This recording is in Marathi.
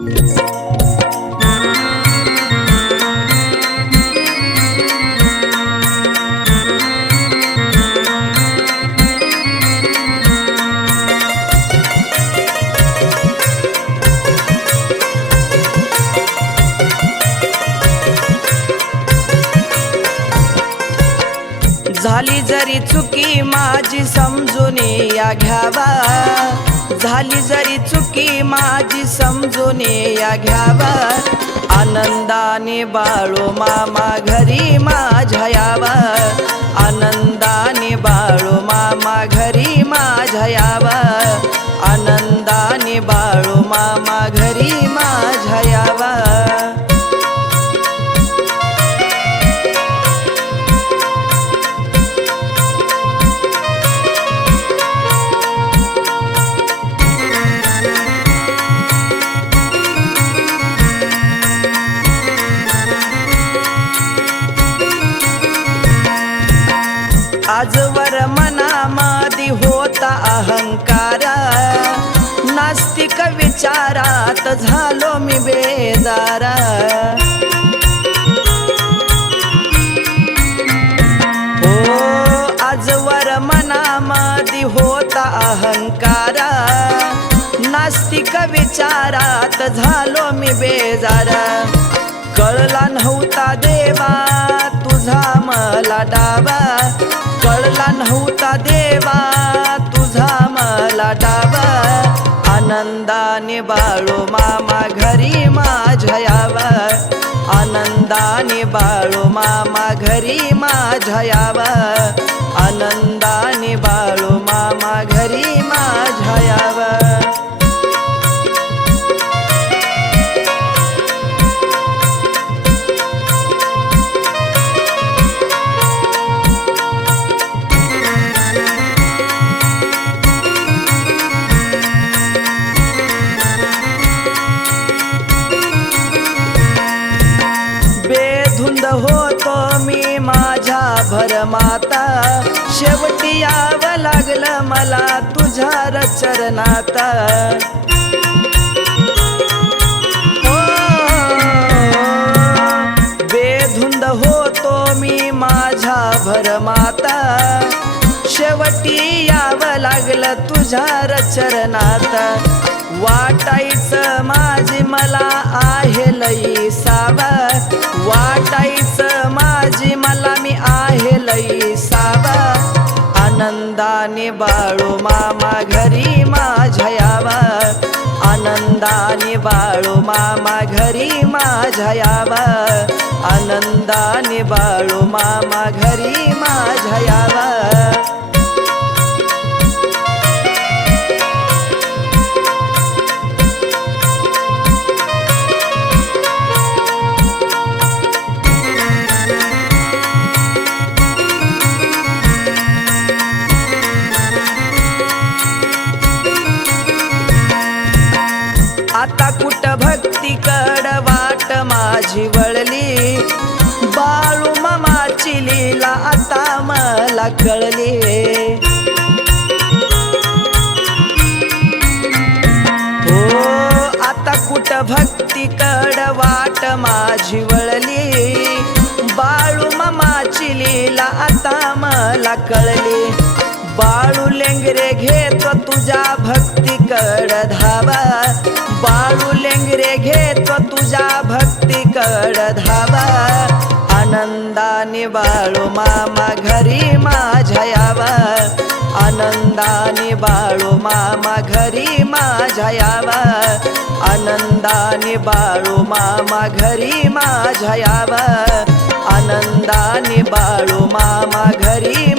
झाली जरी चुकी माझी समजून या घ्यावा, झाली जरी चुकी माझी समजून या घ्यावा, आनंदाने बाळो मामा घरी माझ्या यावा, आनंदाने बाळो मामा घरी माझ्या यावा, आनंदाने बाळो मामा घरी माझ्या यावा। आजवर मनामधी होता अहंकार, नास्तिक विचारात झालो मी बेजारा। हो आजवर मनामधी होता अहंकार, नास्तिक विचारात झालो मी बेजारा। कळला नव्हता देवा तुझा मला डावा, कळला नव्हता देवा तुझा मला डावा, आनंदाने बाळो मामा घरी माझ्या यावा, आनंदाने बाळो मामा घरी माझ्या यावा, आनंदाने बाळो मामा घरी माझ्या यावा। बेधुंद होतो मी माझ्या भरमाता, शेवटी यावं लागलं मला तुझ्या चरणाता। हो बेधुंद होतो मी माझ्या भरमाता, शेवटी यावं लागलं तुझ्या चरणाता। वाटायचं माझी मला आहे लई सावध, वाटायचं माझी मला मी आहे लई सावध, आनंदाने बाळो मामा घरी माझ्या यावा, आनंदाने बाळो मामा घरी माझ्या यावा, आनंदाने बाळो मामा घरी माझ्या यावा। आता कुठ भक्तीकड वाट माझी वळली, बाळू मामाची लीला आता मला कळली। हो आता कुठ भक्तीकड वाट माझी वळली, बाळू मामाची लीला आता मला कळली। बाळू लेंगरे घेतो तुझ्या भक्तीकड धावा, बाळू लेंगरे घेतो तुझ्या भक्तीकड धावा, आनंदाने बाळो मामा घरी माझ्या यावा, आनंदाने बाळो मामा घरी माझ्या यावा, आनंदाने बाळो मामा घरी माझ्या यावा, आनंदाने बाळो मामा घरी